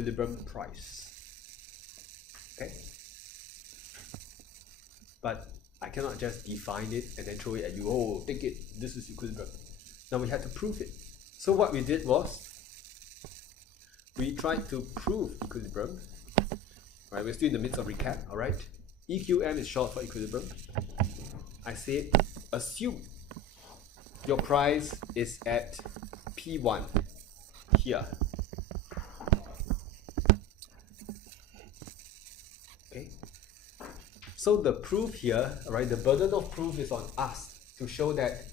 equilibrium price. Okay? But I cannot just define it and then throw it at you. Oh, take it, this is equilibrium. Now we had to prove it. So what we did was, we tried to prove equilibrium. Right, we're still in the midst of recap, alright? EQM is short for equilibrium. I said, assume your price is at P1 here. Okay. So the proof here, right, the burden of proof is on us to show that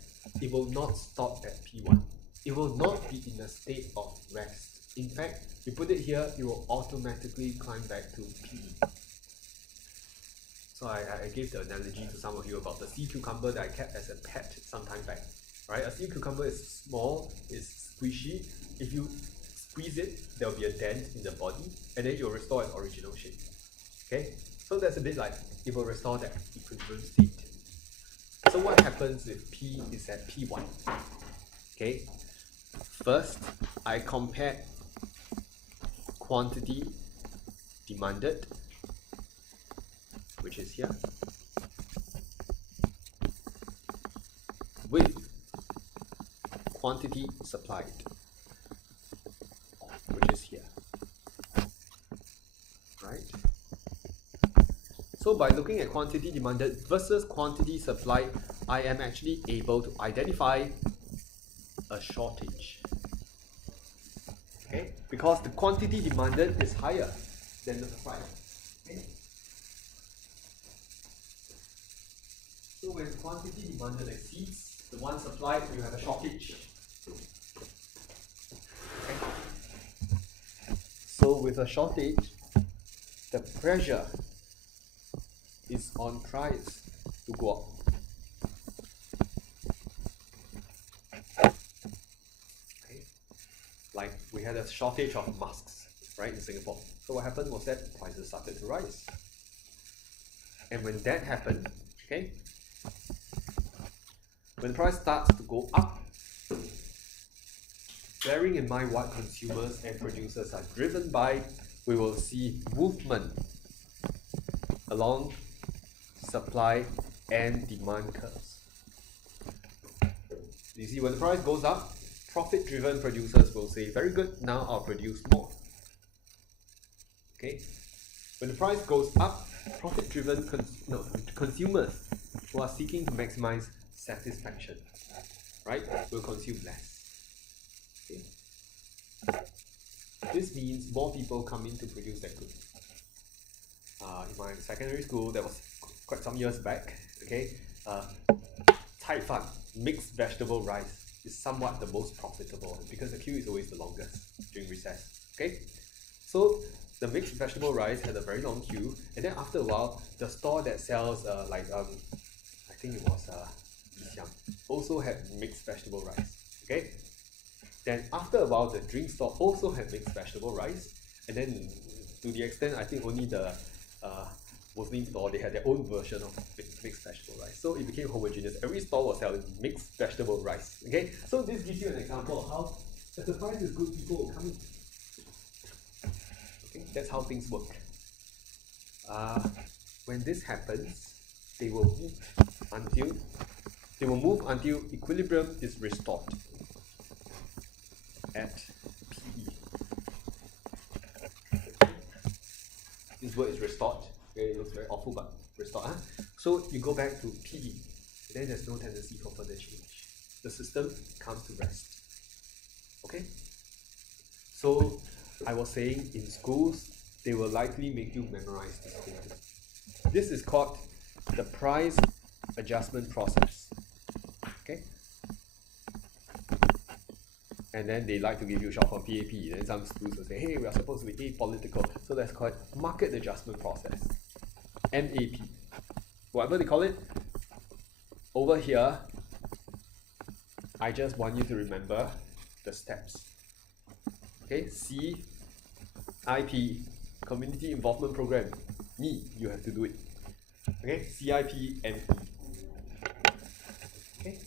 it will not stop at P1. It will not be in a state of rest. In fact, you put it here, it will automatically climb back to PE. So I gave the analogy to some of you about the sea cucumber that I kept as a pet some time back. Right? A sea cucumber is small, it's squishy. If you squeeze it, there will be a dent in the body, and then it will restore its original shape. Okay? So that's a bit like it will restore that equilibrium state. So what happens if P is at P1? Okay? First, I compare quantity demanded, which is here, with quantity supplied, which is here. Right? So by looking at quantity demanded versus quantity supplied, I am actually able to identify a shortage. Okay? Because the quantity demanded is higher than the supply. Okay? So when quantity demanded exceeds the one supplied, you have a shortage. Okay? So with a shortage, the pressure is on price to go up. Okay? Like we had a shortage of masks, right, in Singapore. So what happened was that prices started to rise. And when that happened, okay, when the price starts to go up, bearing in mind what consumers and producers are driven by, we will see movement along supply and demand curves. You see, when the price goes up, profit-driven producers will say, very good, now I'll produce more. Okay? When the price goes up, profit-driven consumers who are seeking to maximize satisfaction, right, will consume less. Okay? This means more people come in to produce that good. In my secondary school, that was quite some years back, okay, Thai fan, mixed vegetable rice, is somewhat the most profitable because the queue is always the longest during recess. Okay, so the mixed vegetable rice had a very long queue, and then after a while, the store that sells I think it was also had mixed vegetable rice. Okay, then after a while, the drink store also had mixed vegetable rice, and then to the extent I think only the Muslim store, they had their own version of mixed vegetable rice. So it became homogeneous. Every store was selling mixed vegetable rice. Okay, so this gives you an example of how, if the price is good, people will come in. Okay, that's how things work. When this happens, they will move until equilibrium is restored at PE. This word is restored. Okay, it looks very awful, but restored. Huh? So you go back to PE, then there's no tendency for further change. The system comes to rest. Okay? So I was saying in schools, they will likely make you memorize this thing. This is called the price adjustment process. Okay? And then they like to give you short form PAP. Then some schools will say, hey, we are supposed to be apolitical. So that's called market adjustment process. MAP. Whatever they call it. Over here, I just want you to remember the steps. Okay, CIP, Community Involvement Program. Me, you have to do it. Okay, CIP-ME. Okay.